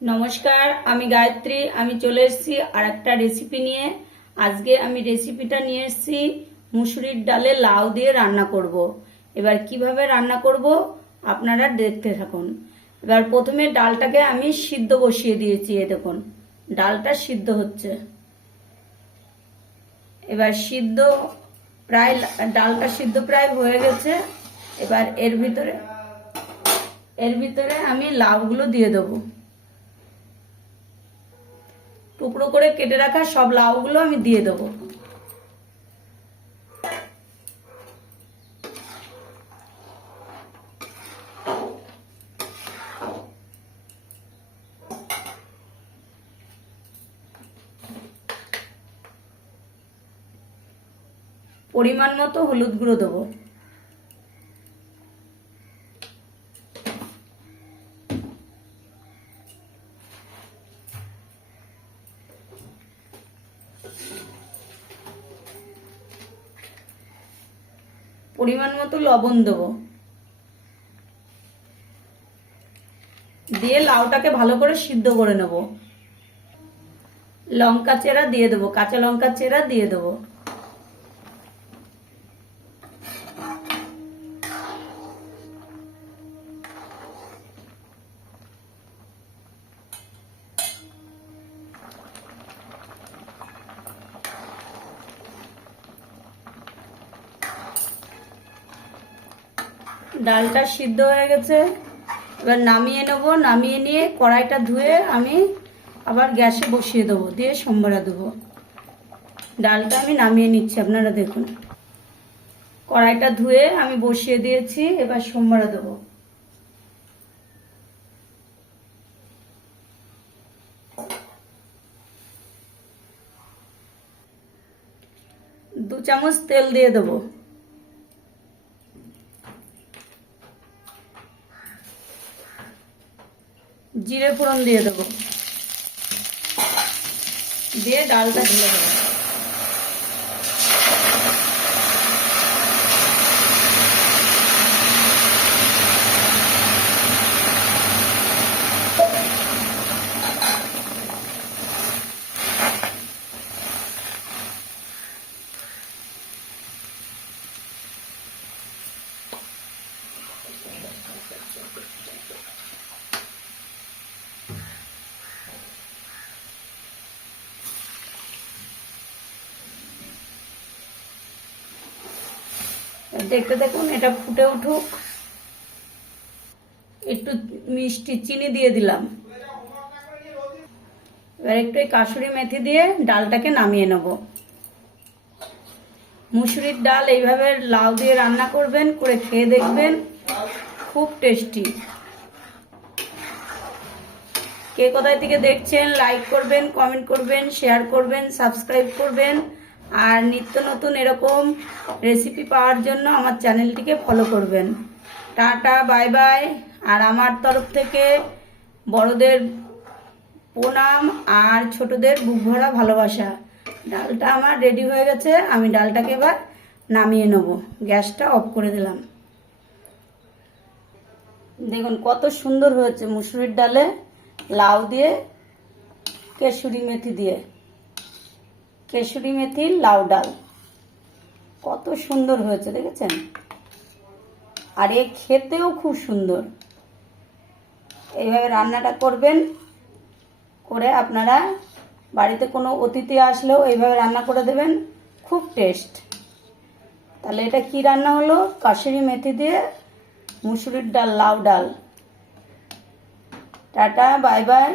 নমস্কার, আমি গায়ত্রী। আমি চলে এসেছি আর একটা রেসিপি নিয়ে। আজকে আমি রেসিপিটা নিয়ে এসেছি মুসুরির ডালে লাউ দিয়ে রান্না করব। এবার কিভাবে রান্না করব আপনারা দেখতে থাকুন। এবার প্রথমে ডালটাকে আমি সিদ্ধ বসিয়ে দিয়েছি। দেখুন ডালটা সিদ্ধ হচ্ছে। এবার ডালটা সিদ্ধ প্রায় হয়ে গেছে। এবার এর ভিতরে আমি লাউগুলো দিয়ে দেবো। টুকরো করে কেটে রাখা সব লাউগুলো আমি দিয়ে দেবো। পরিমাণ মতো হলুদ গুঁড়ো দেবো। পরিমাণ মতো লবণ দেবো। দিয়ে লাউটাকে ভালো করে সিদ্ধ করে নেব। লঙ্কা চেরা দিয়ে দেবো, কাঁচা লঙ্কা চেরা দিয়ে দেবো। ডালটা সিদ্ধ হয়ে গেছে। এবার নামিয়ে নেব। নামিয়ে নিয়ে কড়াইটা ধুয়ে আমি আবার গ্যাসে বসিয়ে দেবো, দিয়ে সম্বারা দেবো। ডালটা আমি নামিয়ে নিচ্ছি, আপনারা দেখুন। কড়াইটা ধুয়ে আমি বসিয়ে দিয়েছি, এবার সম্বারা দেবো। দু চামচ তেল দিয়ে দেবো। জিরে ফোড়ন দিয়ে দেবো। দিয়ে ডালটা ঢেলে দেবো। দেখতে দেখুন, এটা ফুটে উঠুক। একটু মিষ্টি চিনি দিয়ে দিলাম। এবার একটু কাসুরি মেথি দিয়ে ডালটাকে নামিয়ে নেব। মুসুরির ডাল এইভাবে লাউ দিয়ে রান্না করবেন, করে খেয়ে দেখবেন, খুব টেস্টি। কে কোথায় থেকে দেখছেন লাইক করবেন, কমেন্ট করবেন, শেয়ার করবেন, সাবস্ক্রাইব করবেন। আর নিত্য নতুন এরকম রেসিপি পাওয়ার জন্য আমার চ্যানেলটিকে ফলো করবেন। Tata, bye bye. আর আমার তরফ থেকে বড়দের প্রণাম আর ছোটদের বুক ভরা ভালোবাসা। ডালটা আমার রেডি হয়ে গেছে। আমি ডালটাকে এবার নামিয়ে নেব। গ্যাসটা অফ করে দিলাম। দেখুন কত সুন্দর হয়েছে মুসুরির ডালে লাউ দিয়ে, কেশরি মেথির লাউ ডাল। কত সুন্দর হয়েছে দেখেছেন। আর এ খেতেও খুব সুন্দর। এইভাবে রান্নাটা করবেন, করে আপনারা বাড়িতে কোনো অতিথি আসলেও এইভাবে রান্না করে দেবেন, খুব টেস্ট। তাহলে এটা কি রান্না হলো? কাসুরি মেথি দিয়ে মুসুরির ডাল, লাউ ডাল। Tata, bye bye.